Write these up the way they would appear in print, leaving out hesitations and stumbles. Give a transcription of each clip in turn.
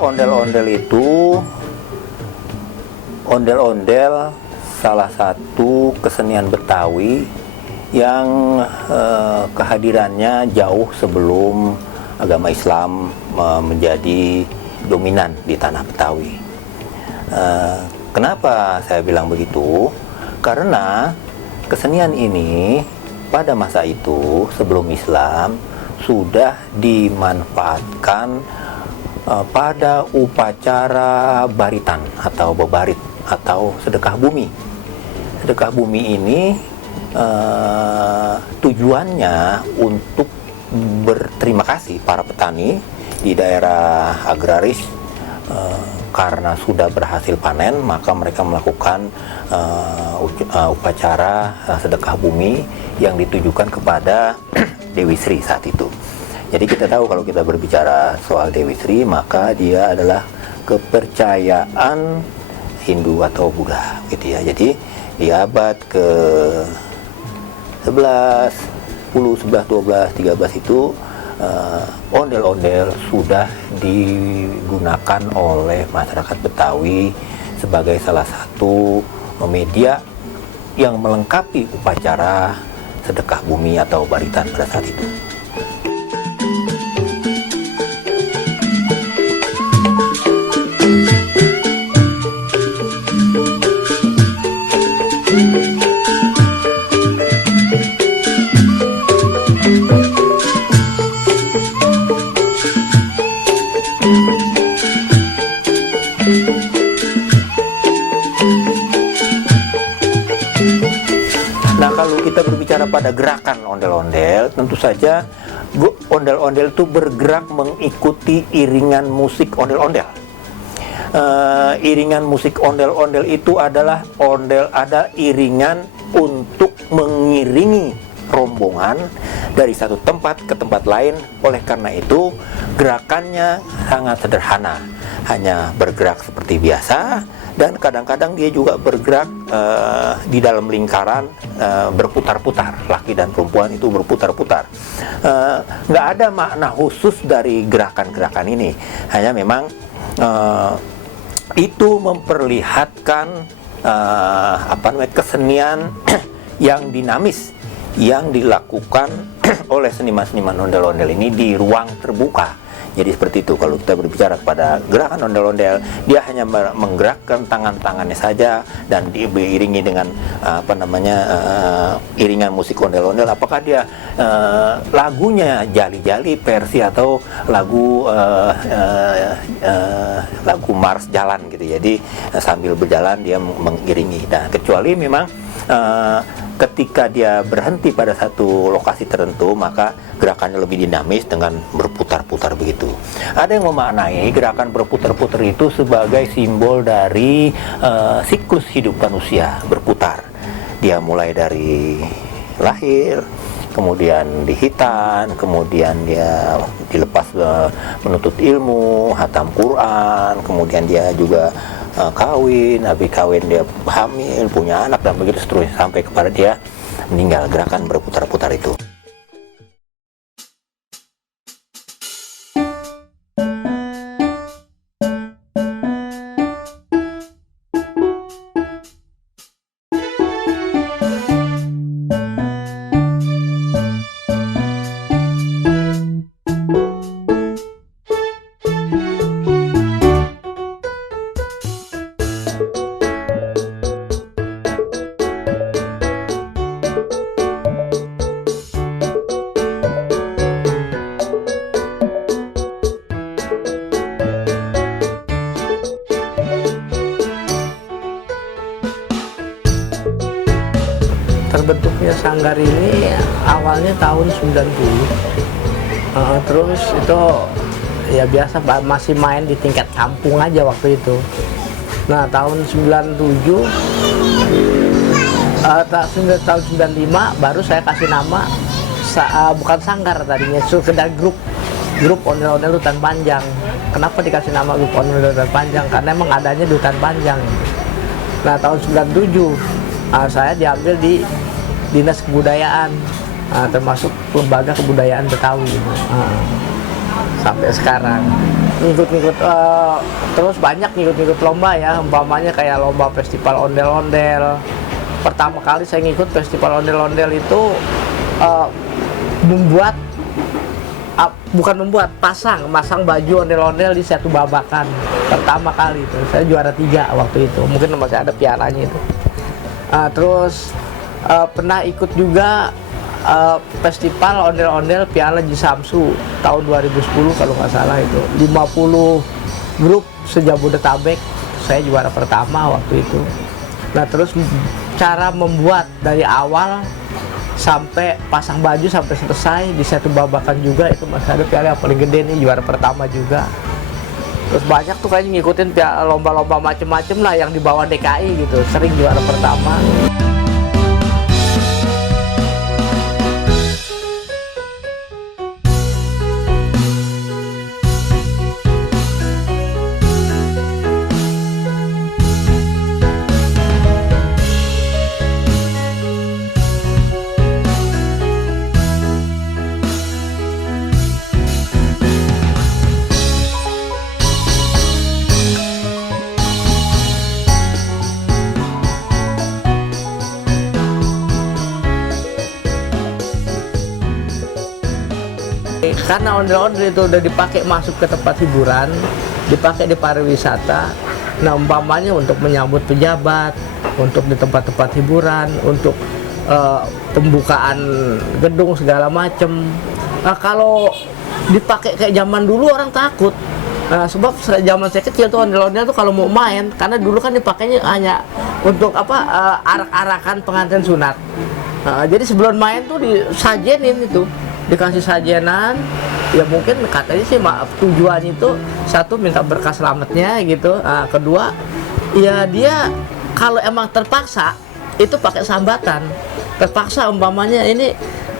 ondel-ondel itu, ondel-ondel salah satu kesenian Betawi yang kehadirannya jauh sebelum agama Islam menjadi dominan di tanah Betawi. Kenapa saya bilang begitu? Karena kesenian ini pada masa itu sebelum Islam sudah dimanfaatkan pada upacara baritan atau bebarit atau sedekah bumi. Sedekah bumi ini tujuannya untuk berterima kasih para petani di daerah agraris karena sudah berhasil panen, maka mereka melakukan upacara sedekah bumi yang ditujukan kepada Dewi Sri saat itu. Jadi kita tahu kalau kita berbicara soal Dewi Sri, maka dia adalah kepercayaan Hindu atau Buddha gitu ya. Jadi di abad ke 11, 10, 11, 12, 13 itu ondel-ondel sudah digunakan oleh masyarakat Betawi sebagai salah satu media yang melengkapi upacara sedekah bumi atau baritan pada saat itu. Nah, kalau kita berbicara pada gerakan ondel-ondel, tentu saja ondel-ondel itu bergerak mengikuti iringan musik ondel-ondel. Iringan musik ondel-ondel itu adalah ada iringan untuk mengiringi rombongan dari satu tempat ke tempat lain. Oleh karena itu, gerakannya sangat sederhana, hanya bergerak seperti biasa, dan kadang-kadang dia juga bergerak di dalam lingkaran berputar-putar. Laki dan perempuan itu berputar-putar. Nggak ada makna khusus dari gerakan-gerakan ini, hanya memang itu memperlihatkan kesenian yang dinamis yang dilakukan oleh seniman-seniman ondel-ondel ini di ruang terbuka. Jadi seperti itu, kalau kita berbicara pada gerakan ondel-ondel, dia hanya menggerakkan tangan-tangannya saja dan diiringi dengan iringan musik ondel-ondel. Apakah dia lagunya jali-jali versi atau lagu mars jalan gitu. Jadi sambil berjalan dia mengiringi. Dan kecuali memang ketika dia berhenti pada satu lokasi tertentu, maka gerakannya lebih dinamis dengan berputar-putar begitu. Ada yang memaknai gerakan berputar-putar itu sebagai simbol dari siklus hidup manusia berputar. Dia mulai dari lahir, kemudian dihitan, kemudian dia dilepas menuntut ilmu, hatam Quran, kemudian dia juga kawin, habis kawin dia hamil, punya anak, dan begitu seterusnya sampai kepada dia meninggal. Gerakan berputar-putar itu. Terbentuknya sanggar ini awalnya tahun 90. Terus itu ya biasa masih main di tingkat kampung aja waktu itu. Nah, tahun 97 tahun 95 baru saya kasih nama bukan sanggar tadinya, sekedar grup ondel-ondel Hutan Panjang. Kenapa dikasih nama grup ondel-ondel Hutan Panjang? Karena emang adanya di Hutan Panjang. Nah, tahun 97 saya diambil di Dinas Kebudayaan, termasuk Lembaga Kebudayaan Betawi. sampai sekarang. Ngikut-ngikut terus banyak ngikut-ngikut lomba ya, umpamanya kayak lomba festival ondel-ondel. Pertama kali saya ngikut festival ondel-ondel itu masang baju ondel-ondel di satu babakan. Pertama kali itu saya juara 3 waktu itu, mungkin masih ada pialanya itu. Terus pernah ikut juga festival ondel-ondel Piala Ji Samsu tahun 2010 kalau nggak salah, itu 50 grup se-Jabodetabek, saya juara pertama waktu itu. Nah terus cara membuat dari awal sampai pasang baju sampai selesai di satu babakan juga, itu masih ada piala yang paling gede nih, juara pertama juga. Terus banyak tuh kayaknya ngikutin lomba-lomba macem-macem lah yang di bawah DKI gitu, sering juara pertama. Karena ondel-ondel itu udah dipakai masuk ke tempat hiburan, dipakai di pariwisata. Nah umpamanya untuk menyambut pejabat, untuk di tempat-tempat hiburan, untuk pembukaan gedung segala macem. Nah, kalau dipakai kayak zaman dulu orang takut. Sebab zaman saya kecil tuh ondel-ondel tuh kalau mau main, karena dulu kan dipakainya hanya untuk arak-arakan pengantin sunat. Jadi sebelum main tuh disajenin itu, dikasih sajenan, ya mungkin katanya sih tujuannya itu satu minta berkah selamatnya gitu, kedua ya dia kalau emang terpaksa itu pakai sambatan, terpaksa umpamanya ini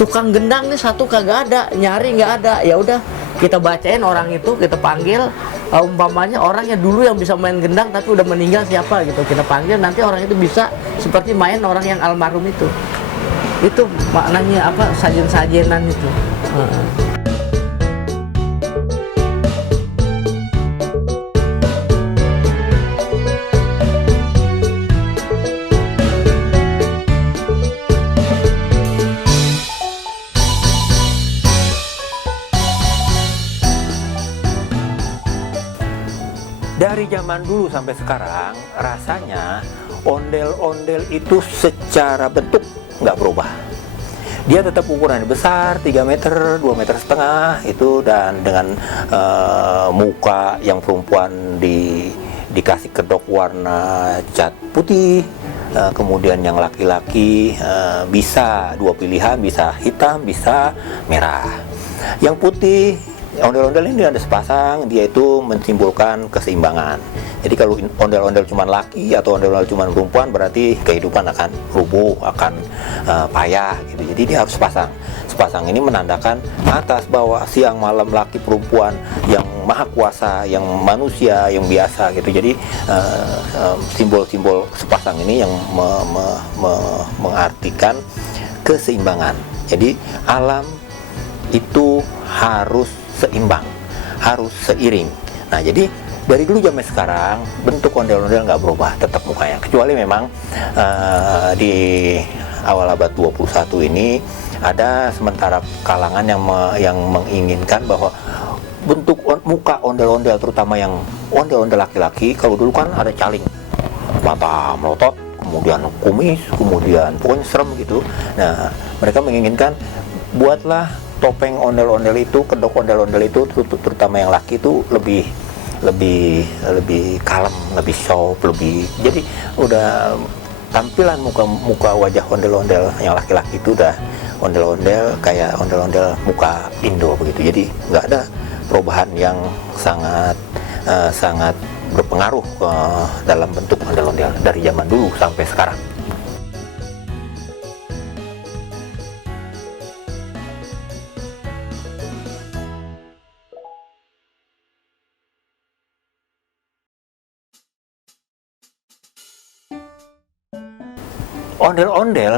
tukang gendang nih satu kagak ada, nyari nggak ada, ya udah kita bacain orang itu, kita panggil, umpamanya orang yang dulu yang bisa main gendang tapi udah meninggal siapa gitu, kita panggil, nanti orang itu bisa seperti main orang yang almarhum itu maknanya sajen-sajenan itu. Dari zaman dulu sampai sekarang, rasanya ondel-ondel itu secara bentuk nggak berubah. Dia tetap ukurannya besar, 3 meter, 2 meter setengah itu, dan dengan muka yang perempuan dikasih kedok warna cat putih, kemudian yang laki-laki bisa 2 pilihan, bisa hitam, bisa merah. Yang putih, ondel-ondel ini ada sepasang, dia itu mensimbolkan keseimbangan. Jadi kalau ondel-ondel cuma laki atau ondel-ondel cuma perempuan, berarti kehidupan akan rubuh, akan payah gitu. Jadi dia harus sepasang. Sepasang ini menandakan atas bawah, siang malam, laki perempuan, yang maha kuasa, yang manusia, yang biasa gitu. Jadi simbol-simbol sepasang ini yang mengartikan keseimbangan. Jadi alam itu harus seimbang, harus seiring. Nah jadi dari dulu sampai sekarang bentuk ondel-ondel nggak berubah, tetap mukanya, kecuali memang di awal abad 21 ini ada sementara kalangan yang menginginkan bahwa bentuk muka ondel-ondel, terutama yang ondel-ondel laki-laki, kalau dulu kan ada caling, mata melotot, kemudian kumis, kemudian pokoknya serem gitu. Nah mereka menginginkan buatlah topeng ondel-ondel itu, kedok ondel-ondel itu, terutama yang laki itu lebih kalem, lebih soft, lebih, jadi udah tampilan muka wajah ondel-ondel yang laki-laki itu udah ondel-ondel kayak ondel-ondel muka Indo begitu. Jadi nggak ada perubahan yang sangat berpengaruh dalam bentuk ondel-ondel dari zaman dulu sampai sekarang. Ondel-ondel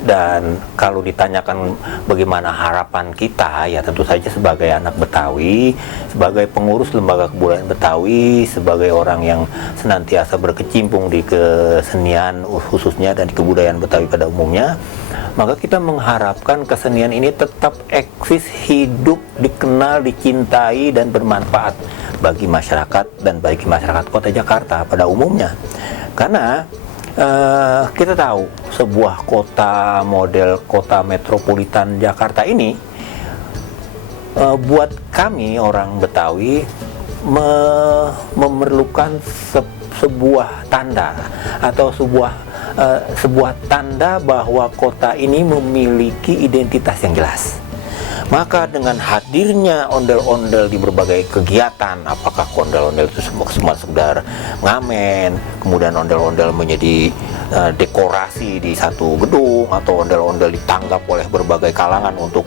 Dan kalau ditanyakan bagaimana harapan kita, ya tentu saja sebagai anak Betawi, sebagai pengurus lembaga kebudayaan Betawi, sebagai orang yang senantiasa berkecimpung di kesenian khususnya dan di kebudayaan Betawi pada umumnya, maka kita mengharapkan kesenian ini tetap eksis, hidup, dikenal, dicintai, dan bermanfaat bagi masyarakat dan bagi masyarakat Kota Jakarta pada umumnya. Karena kita tahu sebuah kota model kota metropolitan Jakarta ini buat kami orang Betawi memerlukan sebuah tanda atau sebuah tanda bahwa kota ini memiliki identitas yang jelas. Maka dengan hadirnya ondel-ondel di berbagai kegiatan, apakah ondel-ondel itu semua sekedar ngamen, kemudian ondel-ondel menjadi dekorasi di satu gedung, atau ondel-ondel ditanggap oleh berbagai kalangan untuk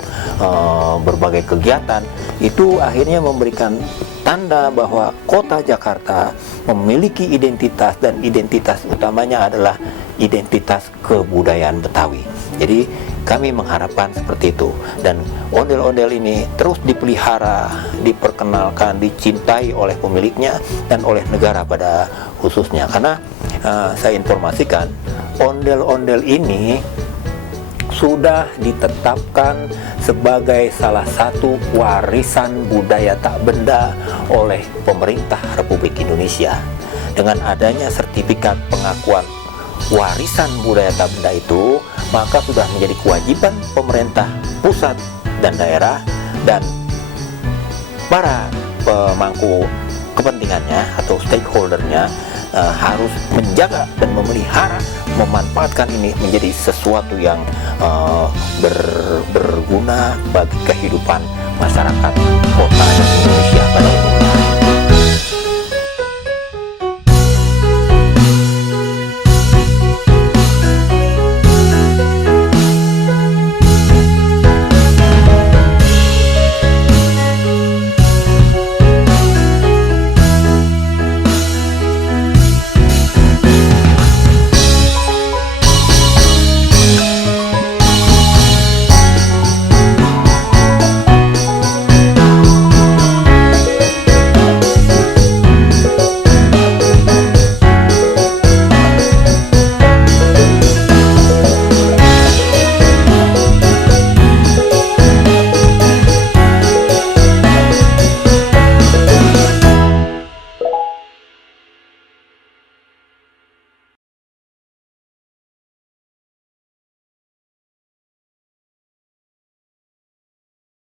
berbagai kegiatan, itu akhirnya memberikan tanda bahwa kota Jakarta memiliki identitas, dan identitas utamanya adalah identitas kebudayaan Betawi. Jadi kami mengharapkan seperti itu, dan ondel-ondel ini terus dipelihara, diperkenalkan, dicintai oleh pemiliknya dan oleh negara pada khususnya. Karena saya informasikan, ondel-ondel ini sudah ditetapkan sebagai salah satu warisan budaya tak benda oleh pemerintah Republik Indonesia. Dengan adanya sertifikat pengakuan warisan budaya tak benda itu, maka sudah menjadi kewajiban pemerintah pusat dan daerah dan para pemangku kepentingannya atau stakeholdernya harus menjaga dan memelihara, memanfaatkan ini menjadi sesuatu yang berguna bagi kehidupan masyarakat kota dan Indonesia pada umumnya.